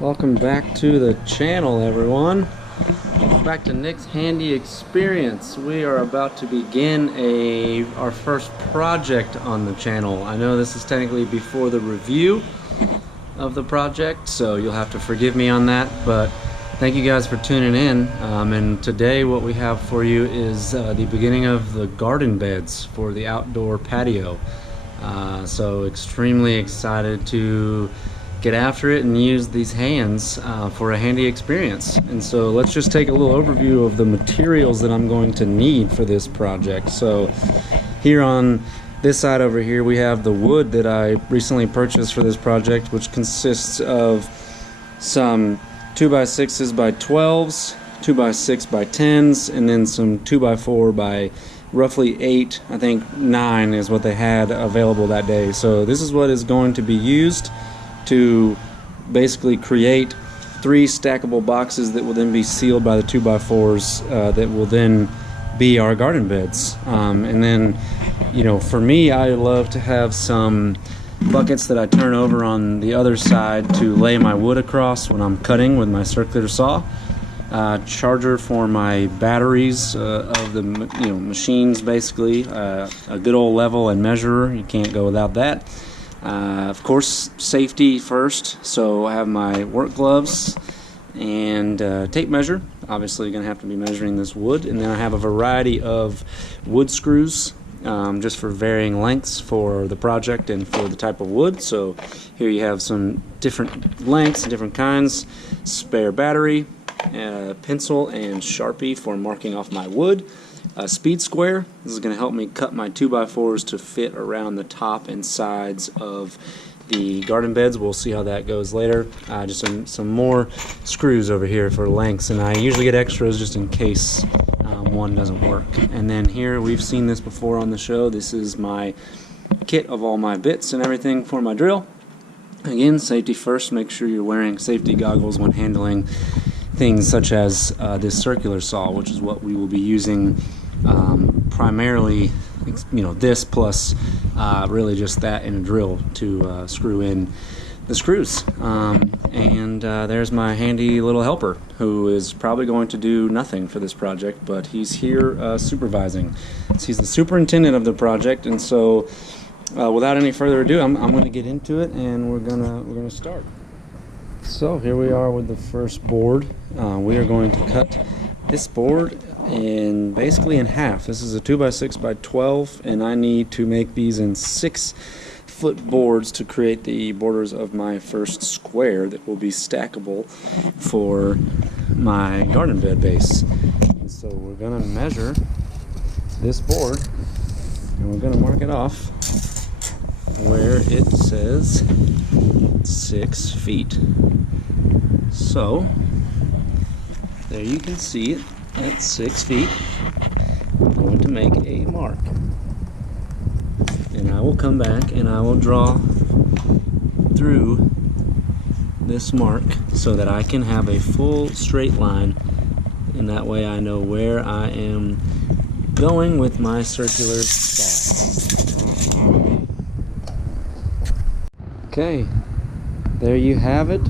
Welcome back to the channel, everyone. Back to Nick's Handy Experience. We are about to begin our first project on the channel. I know this is technically before the review of the project, so you'll have to forgive me on that, but thank you guys for tuning in. And today what we have for you is the beginning of the garden beds for the outdoor patio. So extremely excited to get after it and use these hands for a handy experience. And so let's just take a little overview of the materials that I'm going to need for this project. So here on this side over here we have the wood that I recently purchased for this project, which consists of some 2x6s by 12s, 2x6 by 10s, and then some 2x4 by roughly 8, I think 9 is what they had available that day. So this is what is going to be used to basically create 3 stackable boxes that will then be sealed by the 2x4s that will then be our garden beds. And then, you know, for me, I love to have some buckets that I turn over on the other side to lay my wood across when I'm cutting with my circular saw. Charger for my batteries of the machines, basically. A good old level and measurer, you can't go without that. Of course, safety first, so I have my work gloves and tape measure. Obviously going to have to be measuring this wood, and then I have a variety of wood screws just for varying lengths for the project and for the type of wood. So here you have some different lengths, different kinds, spare battery, pencil and Sharpie for marking off my wood. Speed square. This is going to help me cut my 2x4s to fit around the top and sides of the garden beds. We'll see how that goes later. Just some more screws over here for lengths, and I usually get extras just in case one doesn't work. And then here, we've seen this before on the show. This is my kit of all my bits and everything for my drill. Again, safety first. Make sure you're wearing safety goggles when handling things such as this circular saw, which is what we will be using primarily, this plus really just that and a drill to screw in the screws. And there's my handy little helper, who is probably going to do nothing for this project, but he's here supervising. So he's the superintendent of the project, and so without any further ado, I'm going to get into it, and we're gonna start. So here we are with the first board. We are going to cut this board basically in half. This is a 2x6 by 12, and I need to make these in 6-foot boards to create the borders of my first square that will be stackable for my garden bed base. And so we're going to measure this board, and we're going to mark it off where it says 6 feet. So there you can see it at 6 feet. I'm going to make a mark, and I will come back and I will draw through this mark so that I can have a full straight line, and that way I know where I am going with my circular saw. Okay, there you have it.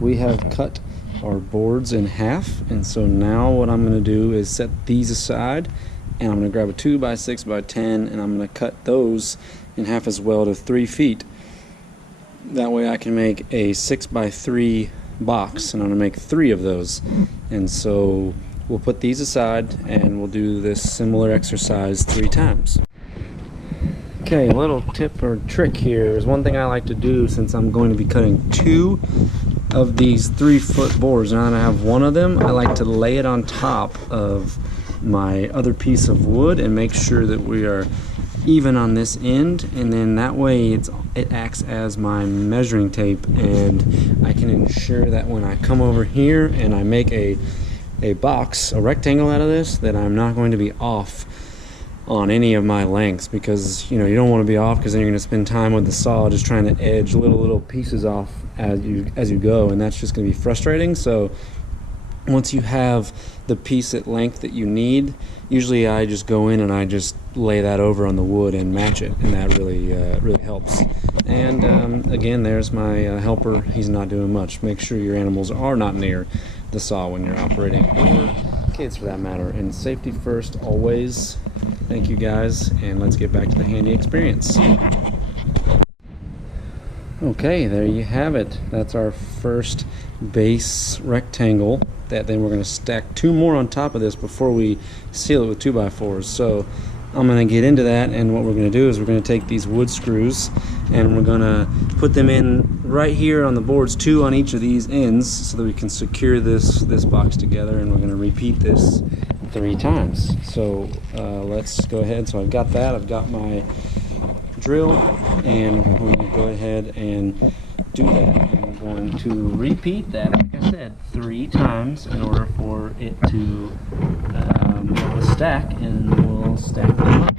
We have cut our boards in half, and so now what I'm going to do is set these aside, and I'm going to grab a 2x6 by 10, and I'm going to cut those in half as well to 3 feet. That way I can make a 6x3 box, and I'm going to make 3 of those. And so we'll put these aside, and we'll do this similar exercise 3 times. Okay, a little tip or trick here is one thing I like to do, since I'm going to be cutting 2 of these 3-foot boards. Now that I have 1 of them, I like to lay it on top of my other piece of wood and make sure that we are even on this end, and then that way it acts as my measuring tape, and I can ensure that when I come over here and I make a box, a rectangle out of this, that I'm not going to be off on any of my lengths, because you don't want to be off, because then you're going to spend time with the saw just trying to edge little pieces off as you go, and that's just going to be frustrating. So once you have the piece at length that you need, usually I just go in and I just lay that over on the wood and match it, and that really really helps. And again, there's my helper. He's not doing much. Make sure your animals are not near the saw when you're operating, or kids for that matter. And safety first always. Thank you guys, and let's get back to the handy experience. Okay, there you have it. That's our first base rectangle. Then we're going to stack 2 more on top of this before we seal it with 2x4s. So I'm going to get into that, and what we're going to do is we're going to take these wood screws and we're going to put them in right here on the boards, 2 on each of these ends, so that we can secure this box together. And we're going to repeat this 3 times. So let's go ahead. So I've got that. I've got my drill, and we're going to go ahead and do that. And we're going to repeat that, like I said, 3 times in order for it to stack, and we'll stack them up.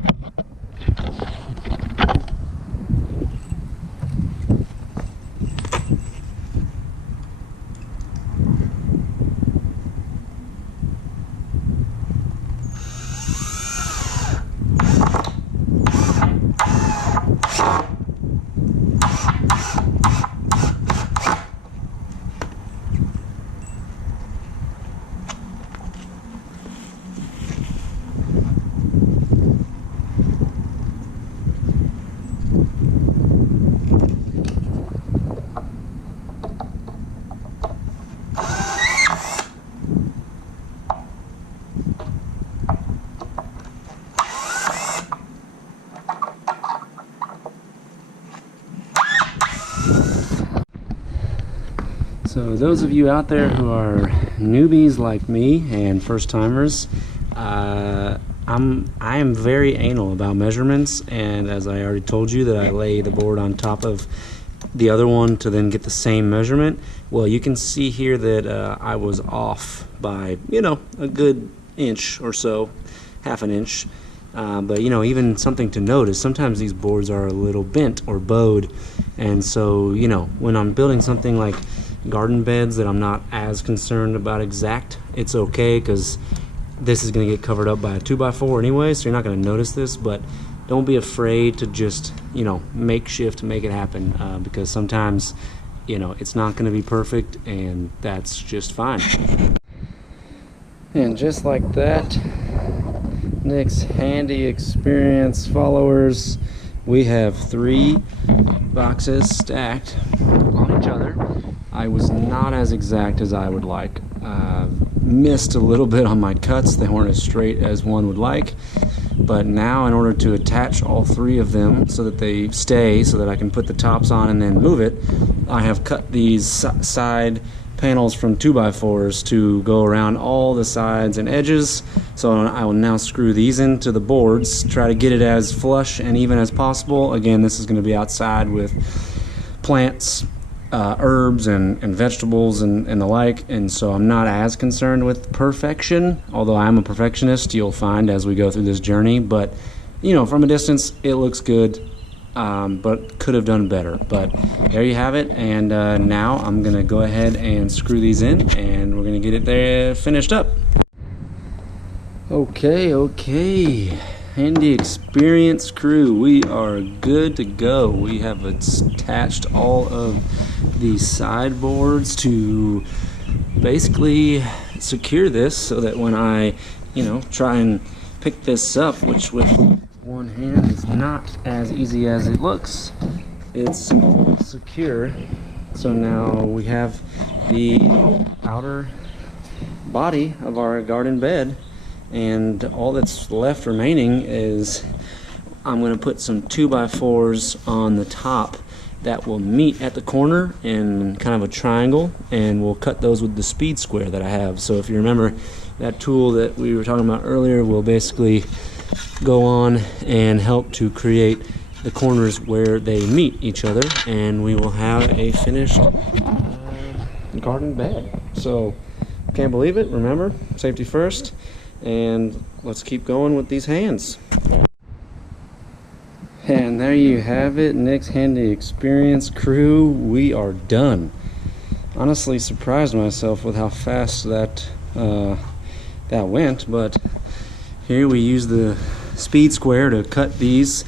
So those of you out there who are newbies like me and first timers, I am very anal about measurements, and as I already told you that I lay the board on top of the other one to then get the same measurement. Well, you can see here that I was off by, you know, a good inch or so, half an inch. But you know, even something to note is sometimes these boards are a little bent or bowed, and so, you know, when I'm building something like garden beds that I'm not as concerned about exact, it's okay, because this is going to get covered up by a 2x4 anyway, so you're not going to notice this. But don't be afraid to just, you know, makeshift, make it happen, because sometimes, you know, it's not going to be perfect, and that's just fine. And just like that, Nick's Handy Experience followers, we have 3 boxes stacked on each other. I was not as exact as I would like. Missed a little bit on my cuts. They weren't as straight as one would like. But now, in order to attach all 3 of them so that they stay, so that I can put the tops on and then move it, I have cut these side panels from 2x4s to go around all the sides and edges. So I will now screw these into the boards, try to get it as flush and even as possible. Again, this is going to be outside with plants, herbs and vegetables and the like, and so I'm not as concerned with perfection, although I'm a perfectionist, you'll find, as we go through this journey. But you know, from a distance it looks good, but could have done better. But there you have it, and now I'm gonna go ahead and screw these in, and we're gonna get it there finished up. Okay, Handy Experience crew, we are good to go. We have attached all of these sideboards to basically secure this, so that when I, you know, try and pick this up, which with one hand is not as easy as it looks, it's all secure. So now we have the outer body of our garden bed, and all that's left remaining is I'm going to put some 2x4s on the top that will meet at the corner in kind of a triangle, and we'll cut those with the speed square that I have. So if you remember, that tool that we were talking about earlier will basically go on and help to create the corners where they meet each other, and we will have a finished garden bed. So can't believe it. Remember, safety first, and let's keep going with these hands. And there you have it, Nick's Handy Experience crew. We are done. Honestly surprised myself with how fast that went, but here we use the speed square to cut these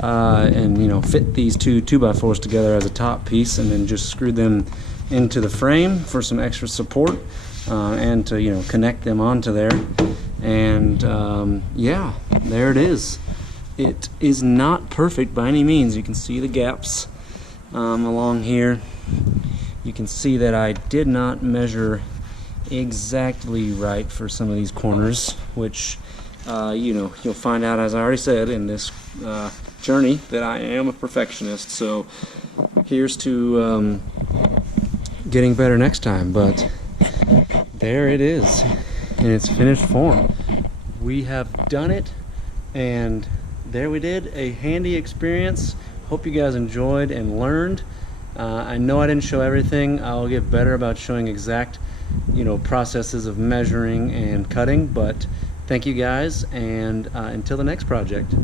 and fit these two 2x4s together as a top piece, and then just screw them into the frame for some extra support and to connect them onto there. And yeah, there it is. It is not perfect by any means. You can see the gaps along here. You can see that I did not measure exactly right for some of these corners, which you'll find out, as I already said, in this journey, that I am a perfectionist. So here's to getting better next time. But there it is in its finished form. We have done it, and there we did a handy experience. Hope you guys enjoyed and learned. I know I didn't show everything. I'll get better about showing exact processes of measuring and cutting, but thank you guys, and until the next project.